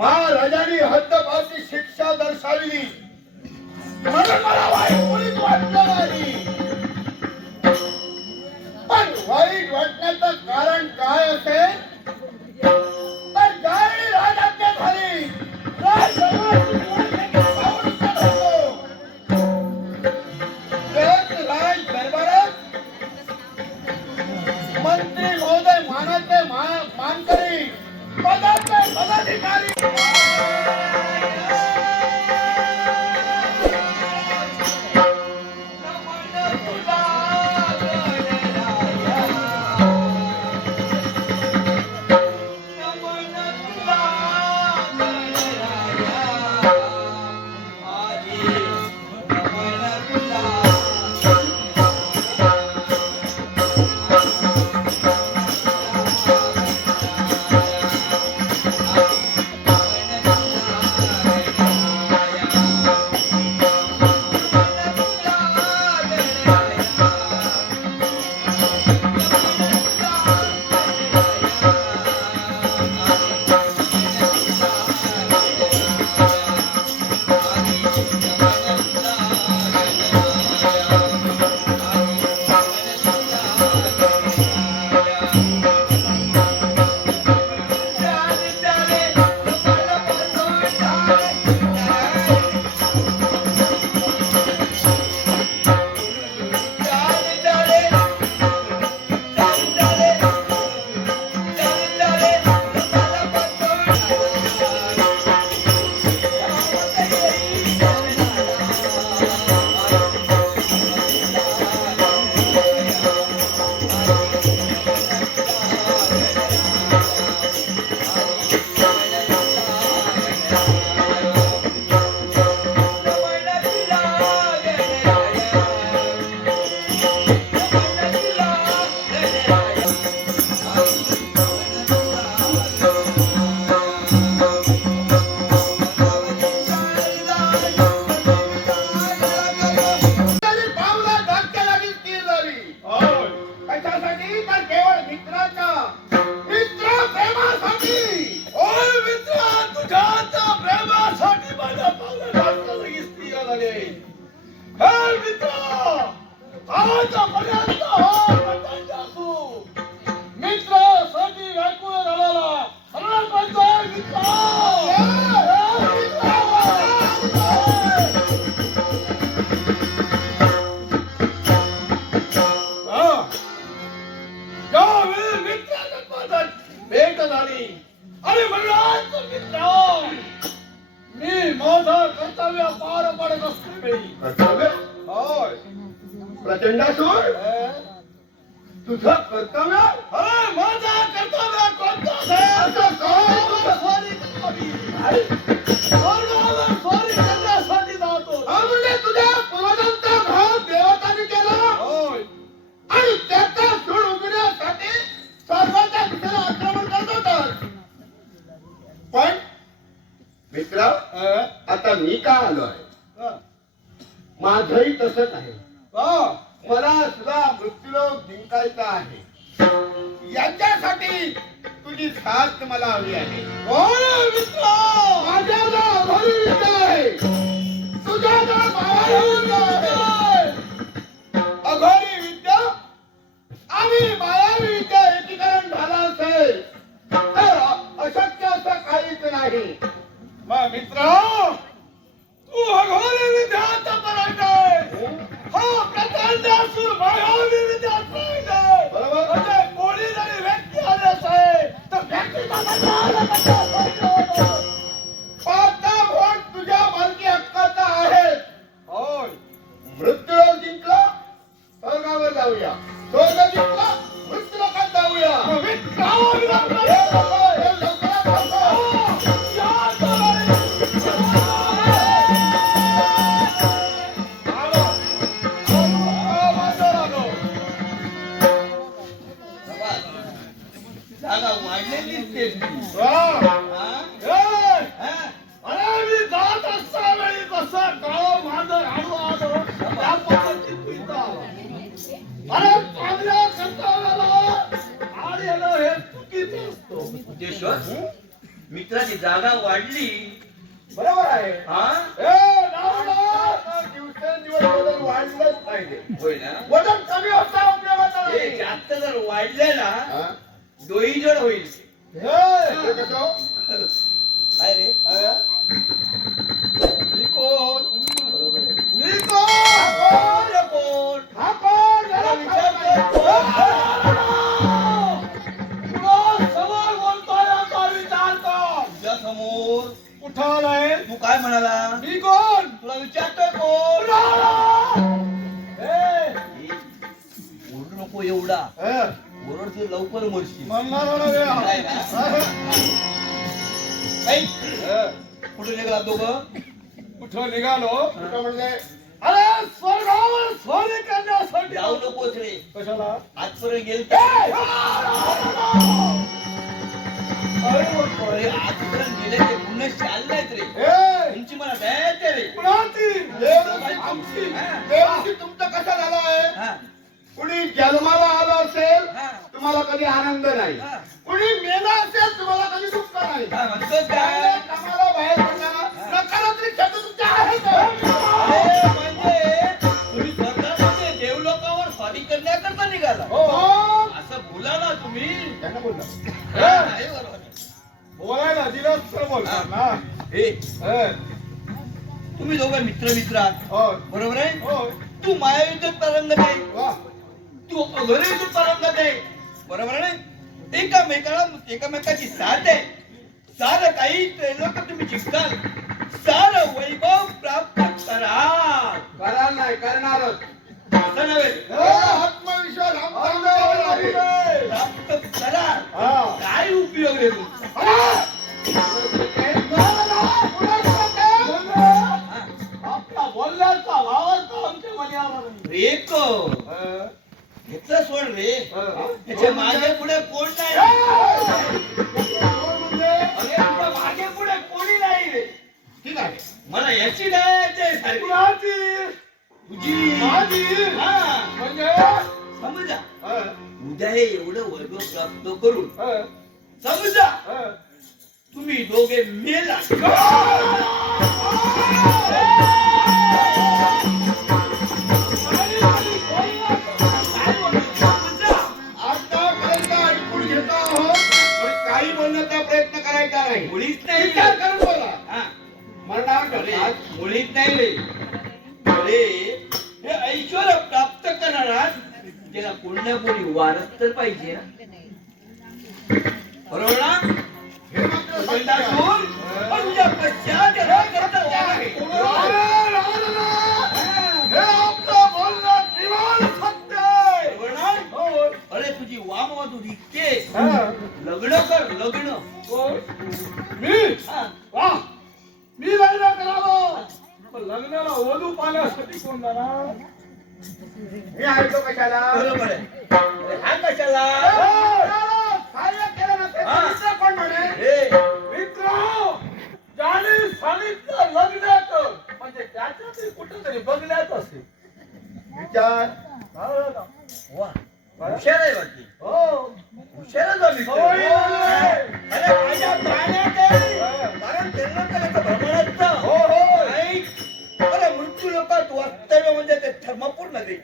महाराजांनी हद्दपाची शिक्षा दर्शविली. म्हणून मला वाईट कोणीच वाटलं नाही. पण वाईट वाटण्याचं कारण काय असेल? तर काही राजाच्या खाली मंत्री महोदय मानाचे मानकरी पदाचे पदाधिकारी मित्राची जागा वाढली बरोबर आहे हा ए, नारायण, दिवसेंदिवस वजन वाढलंच पाहिजे होय ना वजन कमी होता उपयोगाचा हे नाही. जास्त जर वाढले ना हा? डोई जड होईल हे कसं? काय रे? काय म्हणाला? मी कोण? तुला विचारतोय कोण? ए, ओरडू नको एवढा. हा? ओरडते लवकर मरशील? ऐक, कुठे निघाला दोघं? कुठं निघालो? म्हणजे? अरे स्वर्गावर स्वारी करण्यासाठी. जाऊ नकोस रे. कशाला? आजपर्यंत गेल आजपर्यंत गेले ते पुन्हा चाल नाहीत रे. ए, तुमची मला रे कुणाची? तुमचं कसं झालंय हा, कुणी जन्माला आलं असेल. तुम्हाला कधी आनंद नाही. कुणी मेला असेल तुम्हाला कधी दुःख नाही. ना हे तुम्ही दोघं मित्र मित्र आहात. हो. बरोबर आहे? हो. तू मायायुद्धात तरंगत आहे वा. तू अघोरीतून तरंगत आहे बरोबर आहे एकामेकाला एकामेकाची साथ आहे सारं काही त्रैलोक तुम्ही जिंकाल. सारं वैभव प्राप्त कराल. करार नाही करणारच. असं नव्हे. हो, आत्मविश्वास आहे. प्राप्त हा. काय उपयोग रे तुमचा नाही. एक ह्याचं सोड रे. त्याच्यामागे पुढे कोण नाही? मागे पुढे कोणी नाही रे. ठीक आहे. मला याची द्यायची सारखी? तुझी. माझी? हा. म्हणजे? समजा. उद्या हे एवढं वैभव प्राप्त करून समजा. तुम्ही दोघे मेला. नाही. मुळीच नाही. विचार करून बोला. हा. मुळीच नाही. रे हे ऐश्वर प्राप्त करणारा त्याला कोणत्या कोणी वारस तर पाहिजे ना विचार. वा. हुशार आहे हो. हुशारच. अरे माझ्या. कारण त्यांना करायचं. हो, हो. अरे मृत्यू लोकात वास्तव्य म्हणजे ते धर्मपूर नगरी.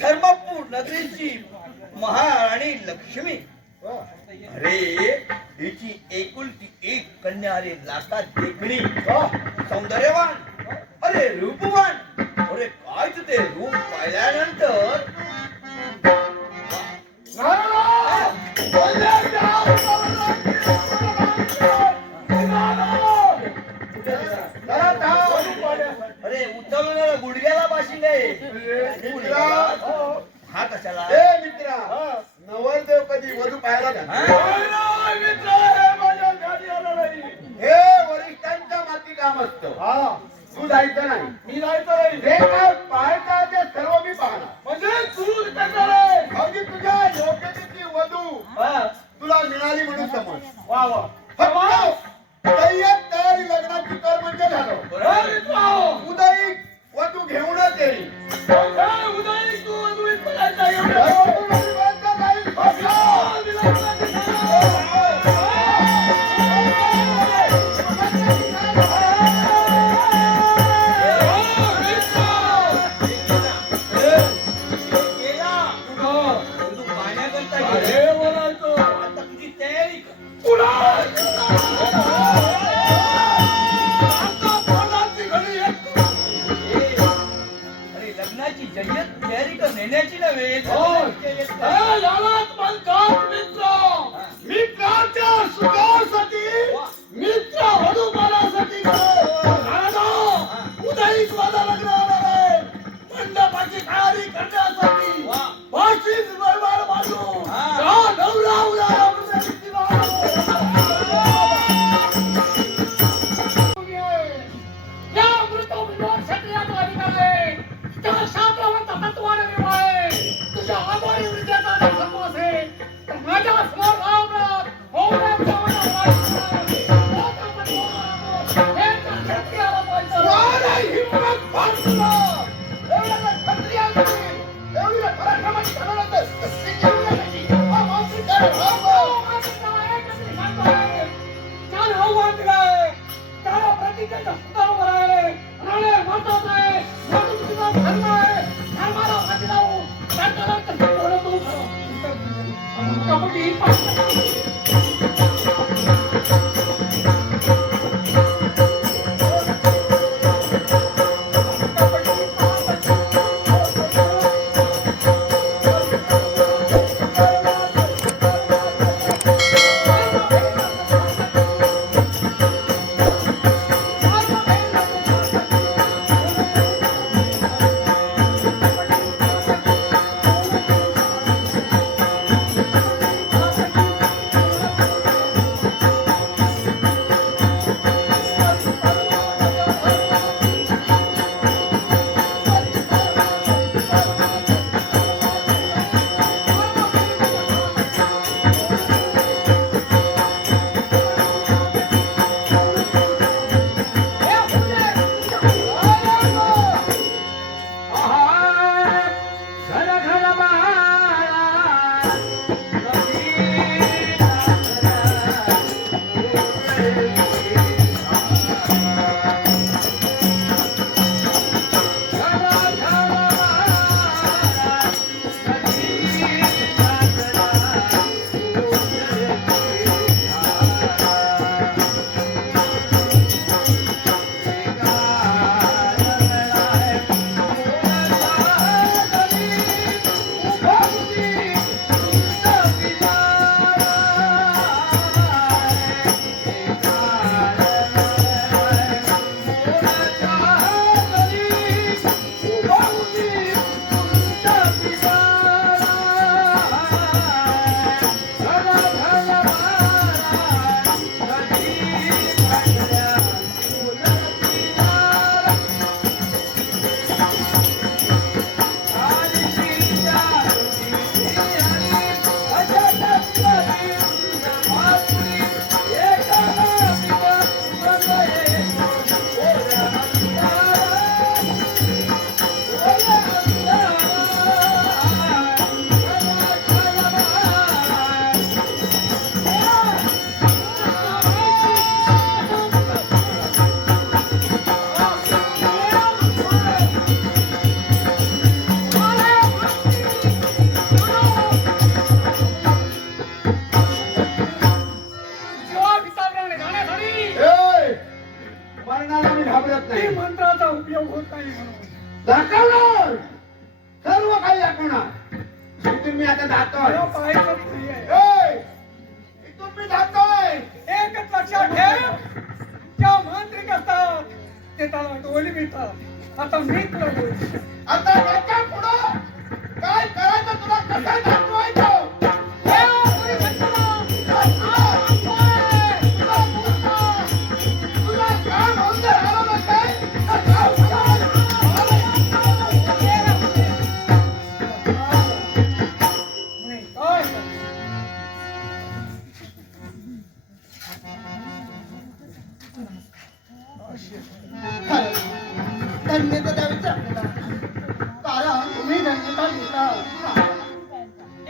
धर्मपूर नगरीची महाराणी लक्ष्मी. अरे हिची एकुलती एक कन्या अरे लाखात देखणी सौंदर्यवान. अरे रूपवान. अरे काय तू? रूप पाहिल्यानंतर. अरे उचलणारा गुडघ्याला आहे मित्रा हा कशाला? मित्रा नवरदेव कधी वधू पाहायला जातो हा? हे वरिष्ठांच्या माती काम असतं तू जायचं नाही. मी जायचं नाही. जे काय पाहायचं ते सर्व मी पाहणार. म्हणजे तू करणार आहे. अगदी तुझ्या योग्यतेची वधू. तुला मिळाली म्हणून समज. वा वा. तयारी लग्नाची कर म्हणजे झालं. उदयी वधू घेऊनच येईल. उदय तू अजून पडायचा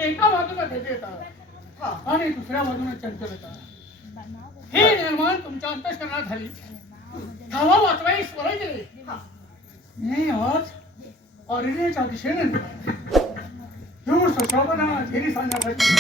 एका बाजूला देता आणि दुसऱ्या बाजूने चंचलता हे निर्माण तुमच्या अंतःकरणात झाली. धावा वाचवाई स्वराज्य मी आज अरिणेच्या दिशेने हिवूर सुशोभना घेरी सांगण्यासाठी.